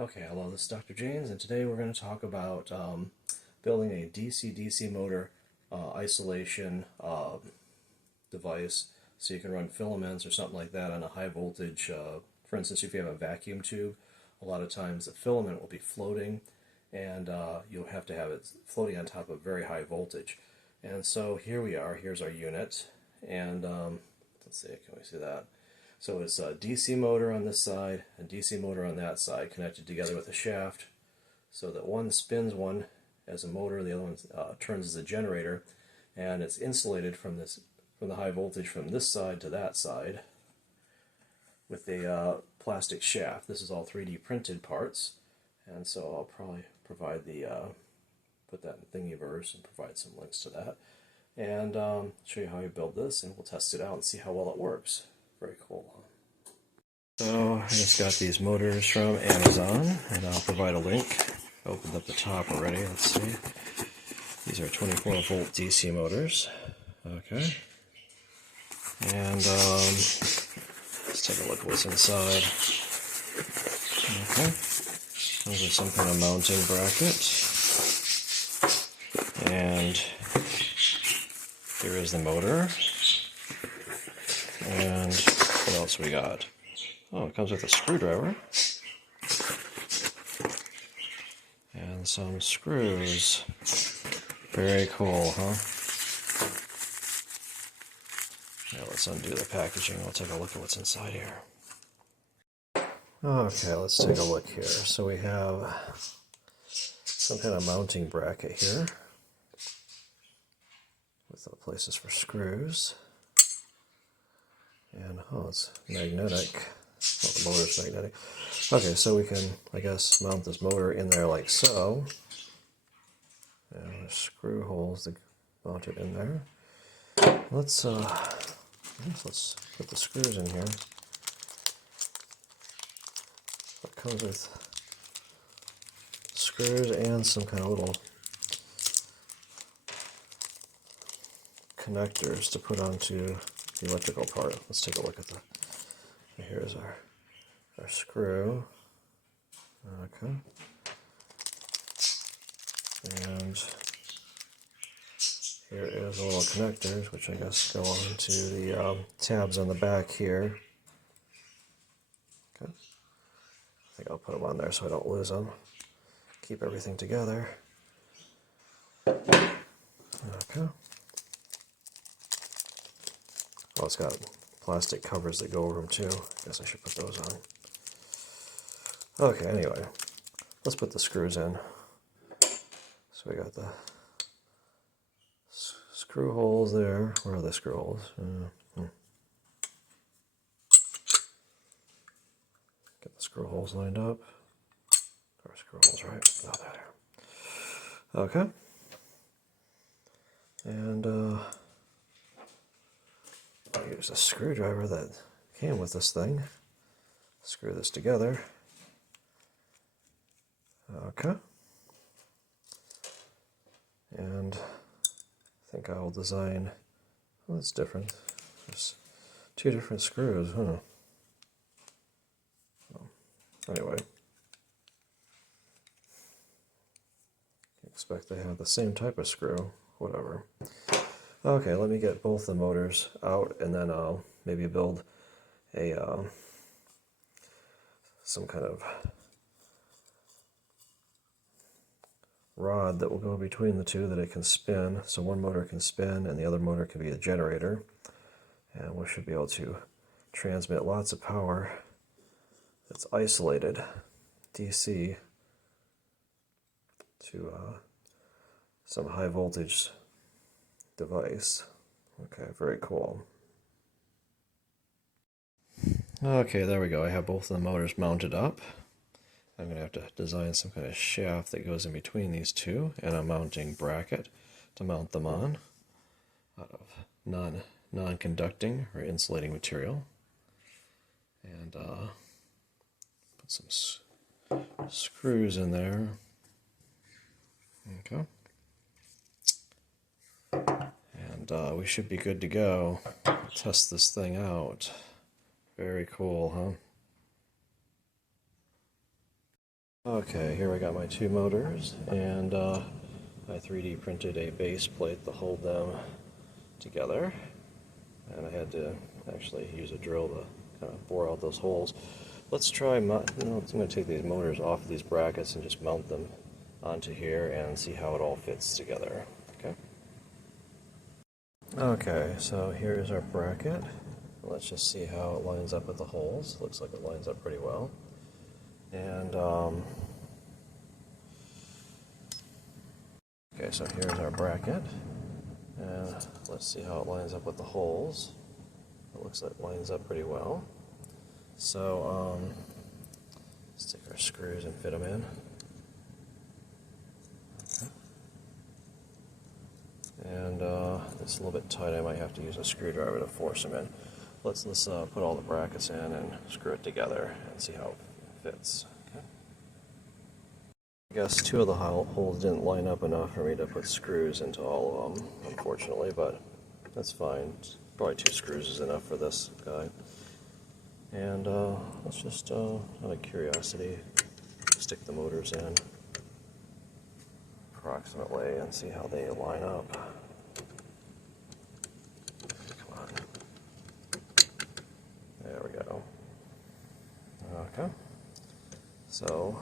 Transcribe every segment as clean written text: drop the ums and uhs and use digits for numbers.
Okay, hello, this is Dr. James, and today we're going to talk about building a DC-DC motor isolation device so you can run filaments or something like that on a high voltage. For instance, if you have a vacuum tube, a lot of times the filament will be floating and you'll have to have it floating on top of very high voltage. And so here we are, here's our unit, and let's see, can we see that? So it's a DC motor on this side and DC motor on that side connected together with a shaft so that one spins one as a motor, the other one turns as a generator, and it's insulated from the high voltage from this side to that side with a plastic shaft. This is all 3D printed parts, and so I'll probably provide put that in Thingiverse and provide some links to that, and show you how you build this, and we'll test it out and see how well it works. Very cool. So I just got these motors from Amazon, and I'll provide a link. I opened up the top already. Let's see. These are 24-volt DC motors. Okay. And let's take a look at what's inside. Okay. Those are some kind of mounting bracket. And here is the motor. And what else we got? Oh, it comes with a screwdriver. And some screws. Very cool, huh? Now let's undo the packaging. We'll take a look at what's inside here. Okay, let's take a look here. So we have some kind of mounting bracket here with the places for screws. And, oh, it's magnetic. Well, the motor's magnetic. Okay, so we can, I guess, mount this motor in there like so. And there's screw holes to mount it in there. Let's put the screws in here. It comes with screws and some kind of little connectors to put onto the electrical part. Let's take a look at here's our screw. Okay. And here is the little connectors, which I guess go onto the tabs on the back here. Okay. I think I'll put them on there so I don't lose them. Keep everything together. Okay. Oh, it's got plastic covers that go over them too. I guess I should put those on. Okay, anyway, let's put the screws in. So we got the screw holes there. Where are the screw holes? Get the screw holes lined up. Or screw holes, right? Oh, there. Okay. And here's a screwdriver that came with this thing. Screw this together. Okay. And I think I will design, well, it's different. There's two different screws, huh? Well, anyway. Expect they have the same type of screw, whatever. Okay, let me get both the motors out, and then I'll maybe build a some kind of rod that will go between the two that it can spin. So one motor can spin, and the other motor can be a generator, and we should be able to transmit lots of power that's isolated DC to some high voltage device. Okay, very cool. Okay, there we go. I have both of the motors mounted up. I'm going to have to design some kind of shaft that goes in between these two, and a mounting bracket to mount them on out of non-conducting or insulating material. And put some screws in there. Okay. And we should be good to go. Test this thing out. Very cool, huh? Okay, here I got my two motors, and I 3D printed a base plate to hold them together, and I had to actually use a drill to kind of bore out those holes. Let's try, I'm going to take these motors off of these brackets and just mount them onto here and see how it all fits together. Okay. Okay, so here's our bracket. Let's just see how it lines up with the holes. Looks like it lines up pretty well. And okay, so here's our bracket, and let's see how it lines up with the holes. It looks like it lines up pretty well. So let's take our screws and fit them in. Okay. And it's a little bit tight. I might have to use a screwdriver to force them in. Let's put all the brackets in and screw it together and see how it fits. Okay. I guess two of the holes didn't line up enough for me to put screws into all of them, unfortunately, but that's fine. Probably 2 screws is enough for this guy. And let's just, out of curiosity, stick the motors in approximately and see how they line up. Come on. There we go. Okay. So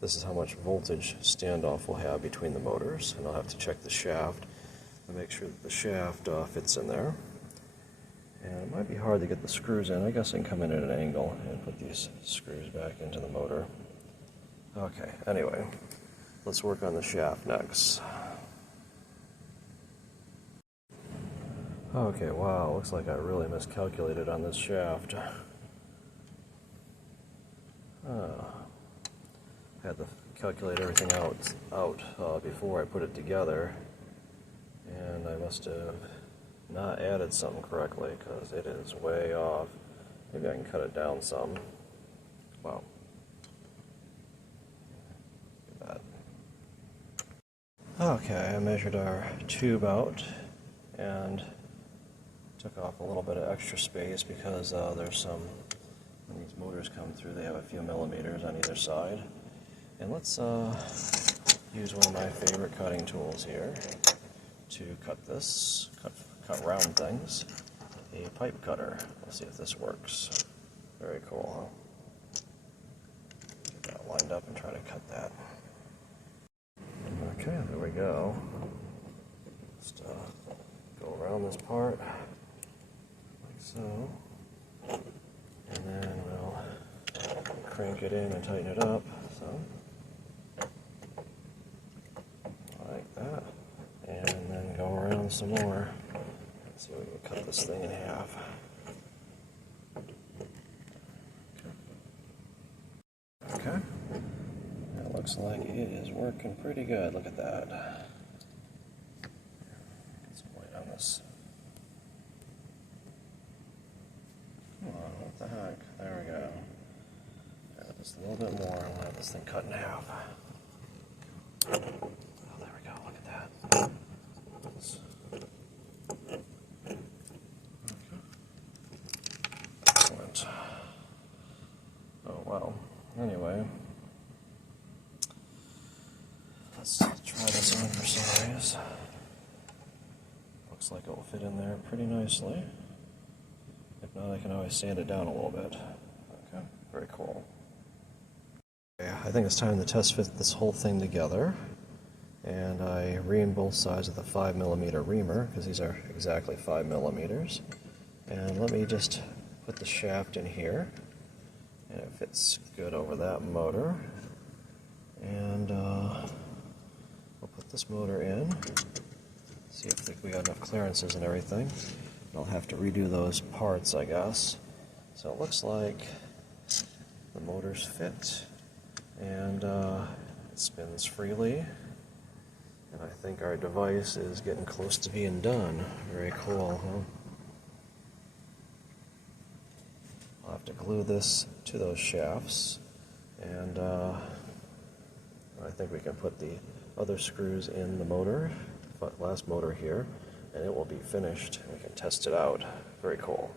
this is how much voltage standoff we'll have between the motors, and I'll have to check the shaft and make sure that the shaft fits in there. And it might be hard to get the screws in. I guess I can come in at an angle and put these screws back into the motor. Okay, anyway, let's work on the shaft next. Okay, wow, looks like I really miscalculated on this shaft. I had to calculate everything out before I put it together, and I must have not added something correctly because it is way off. Maybe I can cut it down some. Wow. Look at that. Okay, I measured our tube out and took off a little bit of extra space because there's some, when these motors come through, they have a few millimeters on either side. And let's use one of my favorite cutting tools here to cut this, cut round things, a pipe cutter. Let's see if this works. Very cool, huh? Get that lined up and try to cut that. Okay, there we go. Just go around this part, like so. And then we'll crank it in and tighten it up, so. Like that. And then go around some more. Let's see if we can cut this thing in half. Okay. It looks like it is working pretty good. Look at that. Get some light on this. Come on, what the heck? There we go. Just a little bit more, and we'll have this thing cut in half. Oh, there we go, look at that. Excellent. Oh, well. Anyway, let's try this on for size. Looks like it will fit in there pretty nicely. If not, I can always sand it down a little bit. Okay, very cool. Okay, I think it's time to test fit this whole thing together. And I ream both sides with a 5mm reamer, because these are exactly 5 millimeters. And let me just put the shaft in here, and it fits good over that motor. And we'll put this motor in, see if we got enough clearances and everything. And I'll have to redo those parts, I guess. So it looks like the motors fit, and it spins freely. And I think our device is getting close to being done. Very cool, huh? I'll have to glue this to those shafts, and I think we can put the other screws in the motor, last motor here, and it will be finished. We can test it out. Very cool.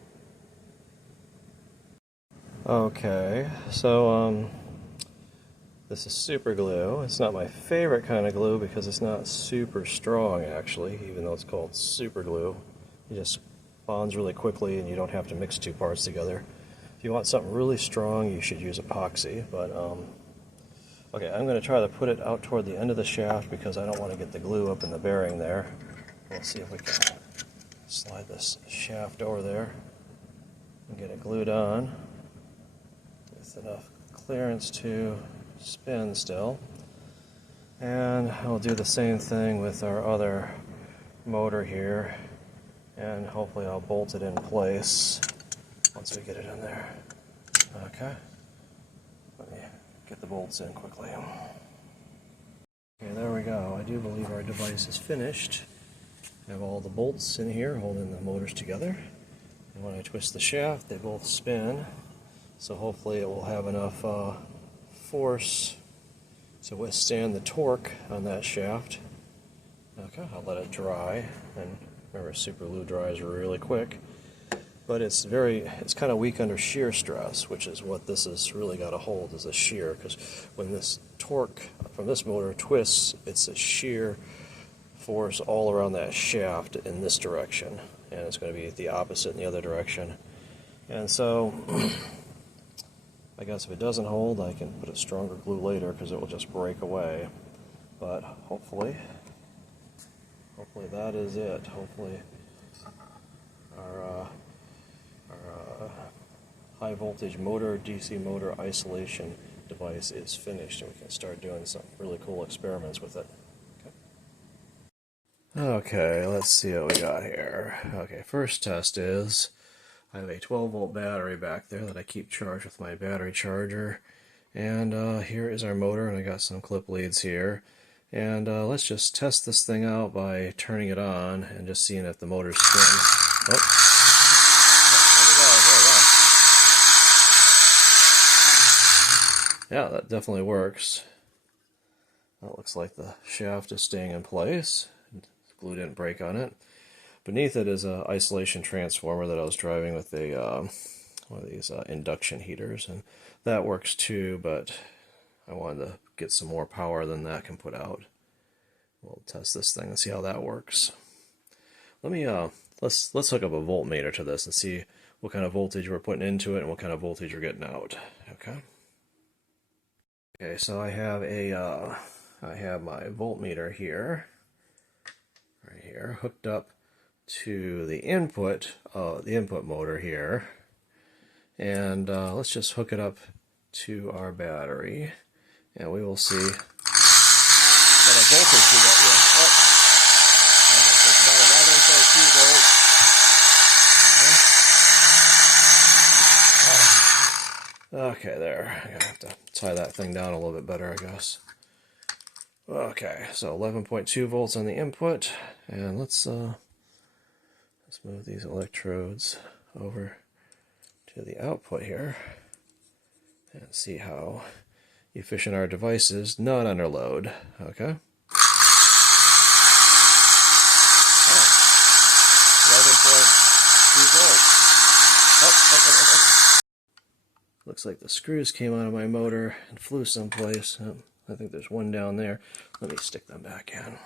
Okay, so This is super glue. It's not my favorite kind of glue because it's not super strong actually, even though it's called super glue. It just bonds really quickly and you don't have to mix two parts together. If you want something really strong, you should use epoxy, but okay, I'm going to try to put it out toward the end of the shaft because I don't want to get the glue up in the bearing there. Let's see if we can slide this shaft over there and get it glued on with enough clearance to spin still. And I'll do the same thing with our other motor here, and hopefully I'll bolt it in place once we get it in there. Okay, let me get the bolts in quickly. Okay, there we go. I do believe our device is finished. I have all the bolts in here holding the motors together, and when I twist the shaft they both spin, so hopefully it will have enough force to withstand the torque on that shaft. Okay, I'll let it dry, and remember super glue dries really quick, but it's kind of weak under shear stress, which is what this has really got to hold, is a shear, because when this torque from this motor twists, it's a shear force all around that shaft in this direction, and it's going to be the opposite in the other direction. And so I guess if it doesn't hold, I can put a stronger glue later because it will just break away. But hopefully that is it. Hopefully our high voltage motor, DC motor isolation device is finished, and we can start doing some really cool experiments with it. Okay, let's see what we got here. Okay, first test is I have a 12-volt battery back there that I keep charged with my battery charger, and here is our motor, and I got some clip leads here, and let's just test this thing out by turning it on and just seeing if the motor spins. Oh, there we go. Yeah, that definitely works. That looks like the shaft is staying in place. Glue didn't break on it. Beneath it is an isolation transformer that I was driving with a one of these induction heaters, and that works too, but I wanted to get some more power than that can put out. We'll test this thing and see how that works. Let me let's hook up a voltmeter to this and see what kind of voltage we're putting into it and what kind of voltage we're getting out. Okay, so I have my voltmeter here, right here, hooked up to the input motor here, and let's just hook it up to our battery, and we will see what kind of voltage we got. It's about 11.2 volts. Okay, there. I'm gonna have to tie that thing down a little bit better, I guess. Okay, so 11.2 volts on the input, and let's move these electrodes over to the output here and see how efficient our device is not under load. Okay. 11.2 volts. Oh. Looks like the screws came out of my motor and flew someplace. I think there's one down there. Let me stick them back in.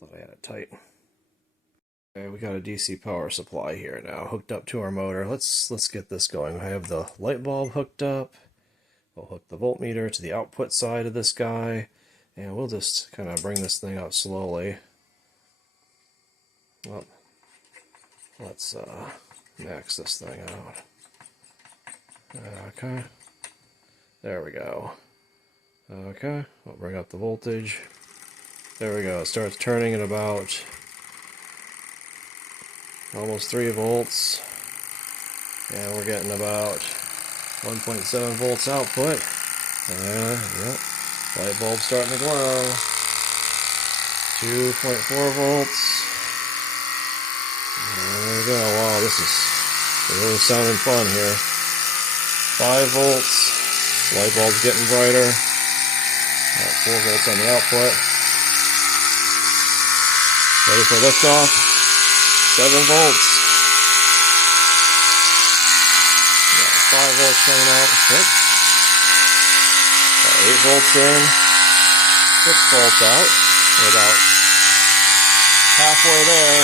Thought I had it tight. Okay, we got a DC power supply here now hooked up to our motor. Let's get this going. I have the light bulb hooked up. We'll hook the voltmeter to the output side of this guy, and we'll just kind of bring this thing out slowly. Well, let's max this thing out. Okay, there we go. Okay, I'll bring up the voltage. There we go. It starts turning at about almost 3 volts, and we're getting about 1.7 volts output. Yep, light bulb starting to glow. 2.4 volts. There we go. Wow, this is really sounding fun here. 5 volts. Light bulb's getting brighter. About 4 volts on the output. Ready for liftoff. 7 volts. Got 5 volts coming out. Oops. 8 volts in, 6 volts out. We're about halfway there.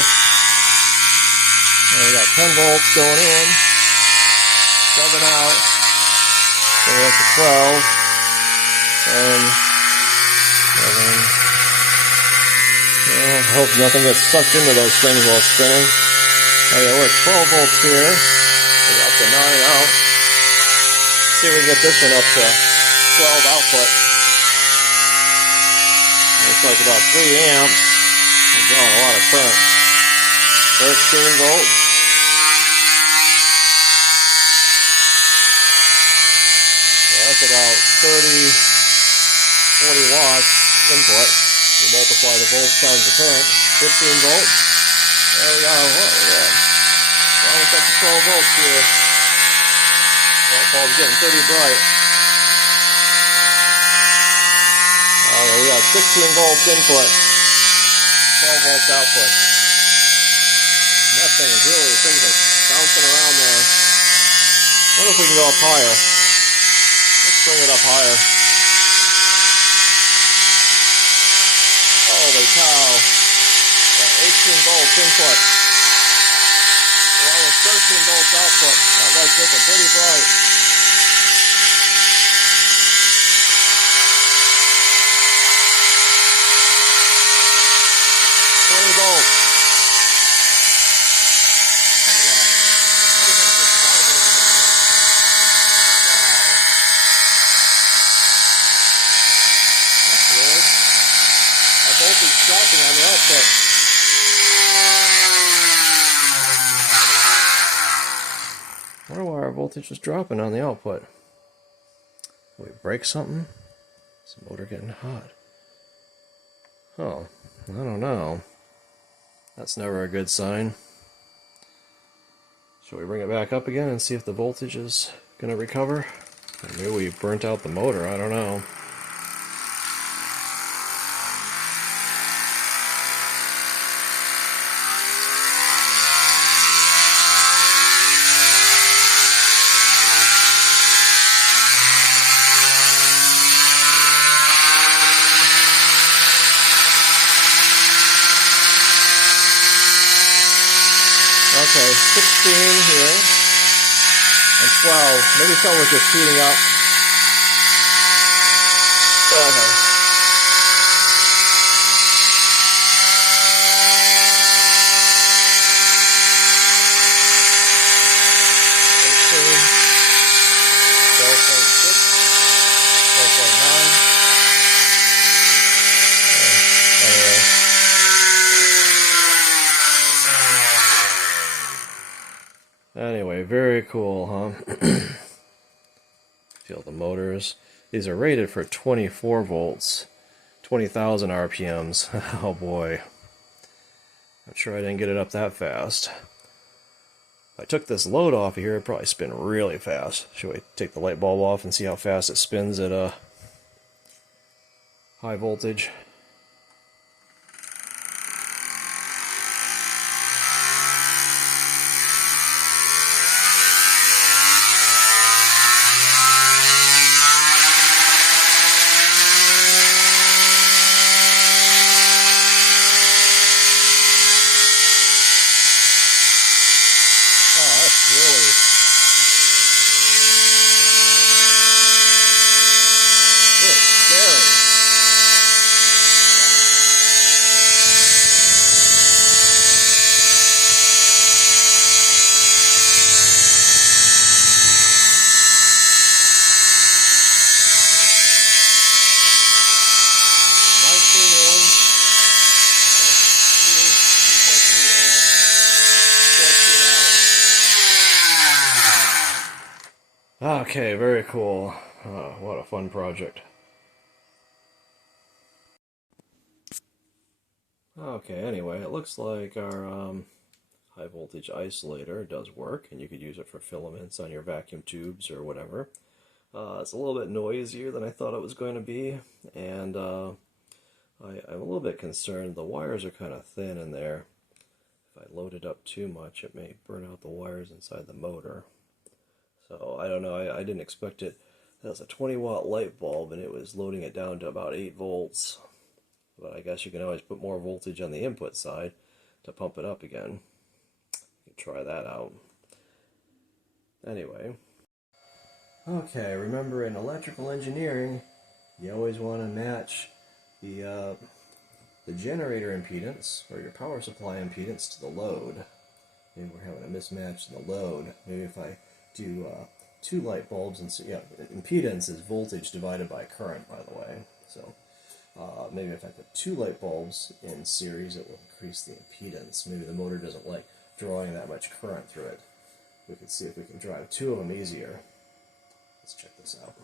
And we got 10 volts going in, 7 out. Then we're up to 12, and 11. Well, I hope nothing gets sucked into those things while spinning. Oh yeah, we're at 12 volts here. We're up to 9 out. Let's see if we can get this one up to 12 output. Looks like about 3 amps. We're drawing a lot of current. 13 volts. So that's about 30, 40 watts input. We multiply the volts times the current. 15 volts. There we go. What we got? Almost up to 12 volts here. That bulb's getting pretty bright. Okay, we got 16 volts input, 12 volts output. And that thing is really, things are bouncing around there. I wonder if we can go up higher. Let's bring it up higher. Holy cow. Got 18 volts input. Along with 13 volts output. That light's looking pretty bright. 20 volts. That's weird. Our voltage dropping on the output. I wonder why our voltage is dropping on the output. Did we break something? Is the motor getting hot? Oh, I don't know. That's never a good sign. Shall we bring it back up again and see if the voltage is going to recover? Or maybe we burnt out the motor, I don't know. Okay, 16 here, and 12. Maybe something was just heating up. Okay. Anyway, very cool, huh? Feel the motors. These are rated for 24 volts, 20,000 RPMs. Oh boy. I'm sure I didn't get it up that fast. If I took this load off of here, it'd probably spin really fast. Should we take the light bulb off and see how fast it spins at a high voltage? Okay, very cool. Oh, what a fun project. Okay, anyway, it looks like our high voltage isolator does work, and you could use it for filaments on your vacuum tubes or whatever. It's a little bit noisier than I thought it was going to be, and I'm a little bit concerned. The wires are kind of thin in there. If I load it up too much, it may burn out the wires inside the motor. So I don't know, I didn't expect it That was a 20-watt light bulb, and it was loading it down to about 8 volts. But I guess you can always put more voltage on the input side to pump it up again. You can try that out. Anyway. Okay, remember in electrical engineering, you always want to match the generator impedance, or your power supply impedance, to the load. Maybe we're having a mismatch in the load. Maybe if I do 2 light bulbs, and impedance is voltage divided by current, by the way. So maybe if I put 2 light bulbs in series, it will increase the impedance. Maybe the motor doesn't like drawing that much current through it. We can see if we can drive 2 of them easier. Let's check this out.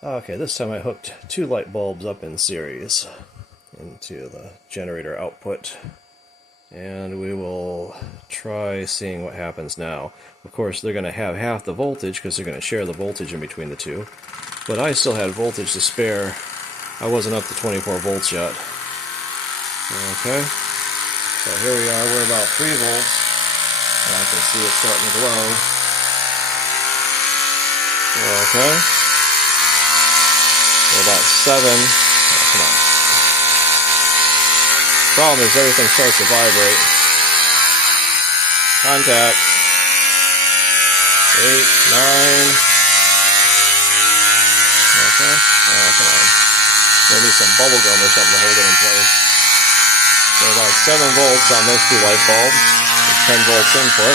Okay, this time I hooked 2 light bulbs up in series into the generator output. And we will try seeing what happens now. Of course, they're going to have half the voltage because they're going to share the voltage in between the two. But I still had voltage to spare. I wasn't up to 24 volts yet. Okay. So here we are. We're about 3 volts. And I can see it starting to glow. Okay. We're about 7. Oh, come on. Problem is everything starts to vibrate. Contact. 8, 9. Okay. Oh, come on. We'll need some bubble gum or something to hold it in place. So about 7 volts on those 2 light bulbs. With 10 volts input.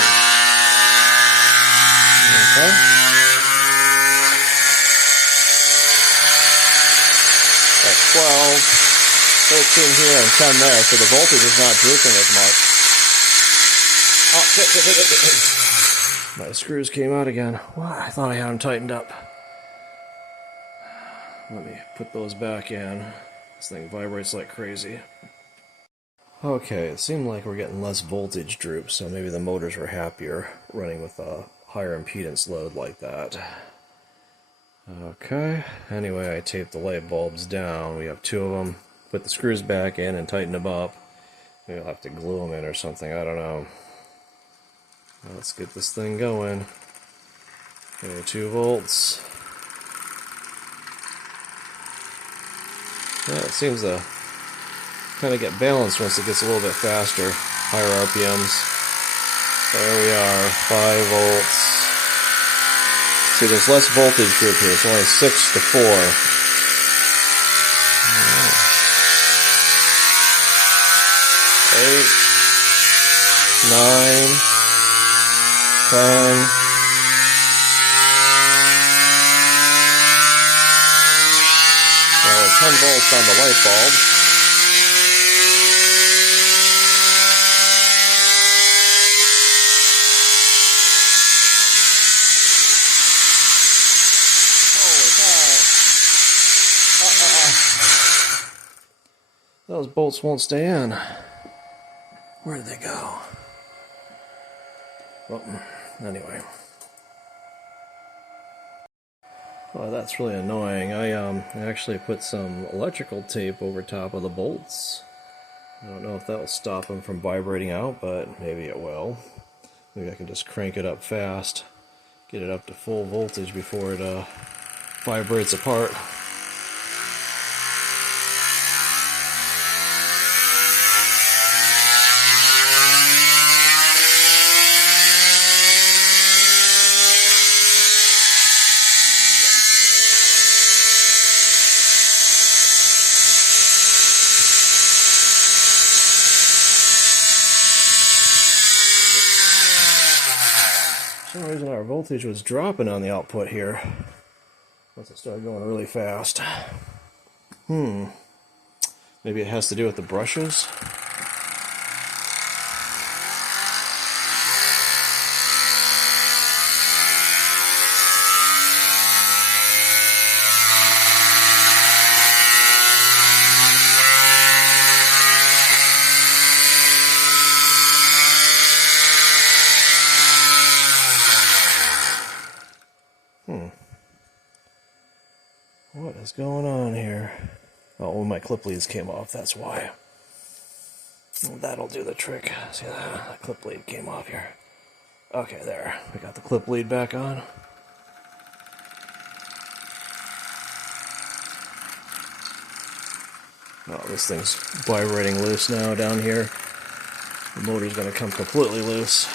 Okay. That's 12. 13 here and 10 there, so the voltage is not drooping as much. Oh, My screws came out again. Well, I thought I had them tightened up. Let me put those back in. This thing vibrates like crazy. Okay, it seemed like we're getting less voltage droop, so maybe the motors were happier running with a higher impedance load like that. Okay, anyway, I taped the light bulbs down. We have 2 of them. Put the screws back in and tighten them up. Maybe I'll have to glue them in or something, I don't know. Let's get this thing going. Okay, 2 volts. Yeah, it seems to kind of get balanced once it gets a little bit faster. Higher RPMs. There we are, 5 volts. See, there's less voltage group here. It's only 6 to 4. 8, 9, 10. Well, 10 volts on the light bulb. Holy cow. Those bolts won't stay in. Where did they go? Well, anyway. Oh, that's really annoying. I actually put some electrical tape over top of the bolts. I don't know if that will stop them from vibrating out, but maybe it will. Maybe I can just crank it up fast, get it up to full voltage before it vibrates apart. For some reason our voltage was dropping on the output here once it started going really fast. Maybe it has to do with the brushes. What is going on here? Oh, my clip leads came off, that's why. Well, that'll do the trick. See that? The clip lead came off here. Okay, there. We got the clip lead back on. Oh, this thing's vibrating loose now down here. The motor's going to come completely loose.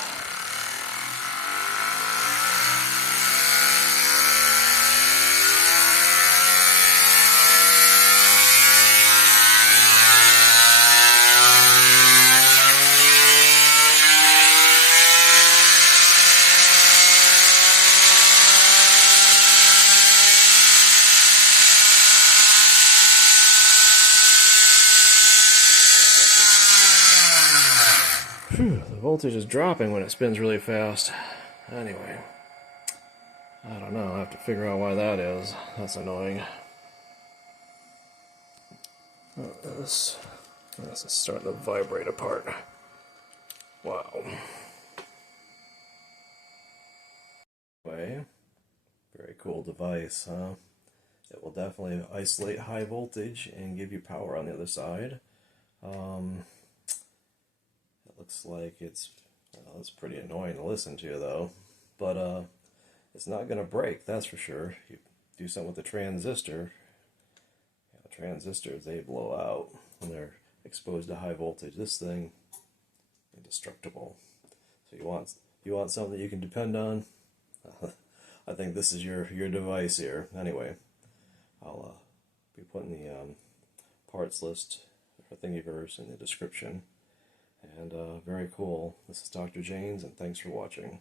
Whew, the voltage is dropping when it spins really fast. Anyway, I don't know. I have to figure out why that is. That's annoying. Oh, this is starting to vibrate apart. Wow. Anyway, very cool device, huh? It will definitely isolate high voltage and give you power on the other side. It looks like it's pretty annoying to listen to, though. But it's not going to break, that's for sure. You do something with the transistor. Transistors, they blow out when they're exposed to high voltage. This thing, indestructible. So you want something that you can depend on. I think this is your device here. Anyway, I'll be putting the parts list for Thingiverse in the description. And very cool. This is Dr. Janes, and thanks for watching.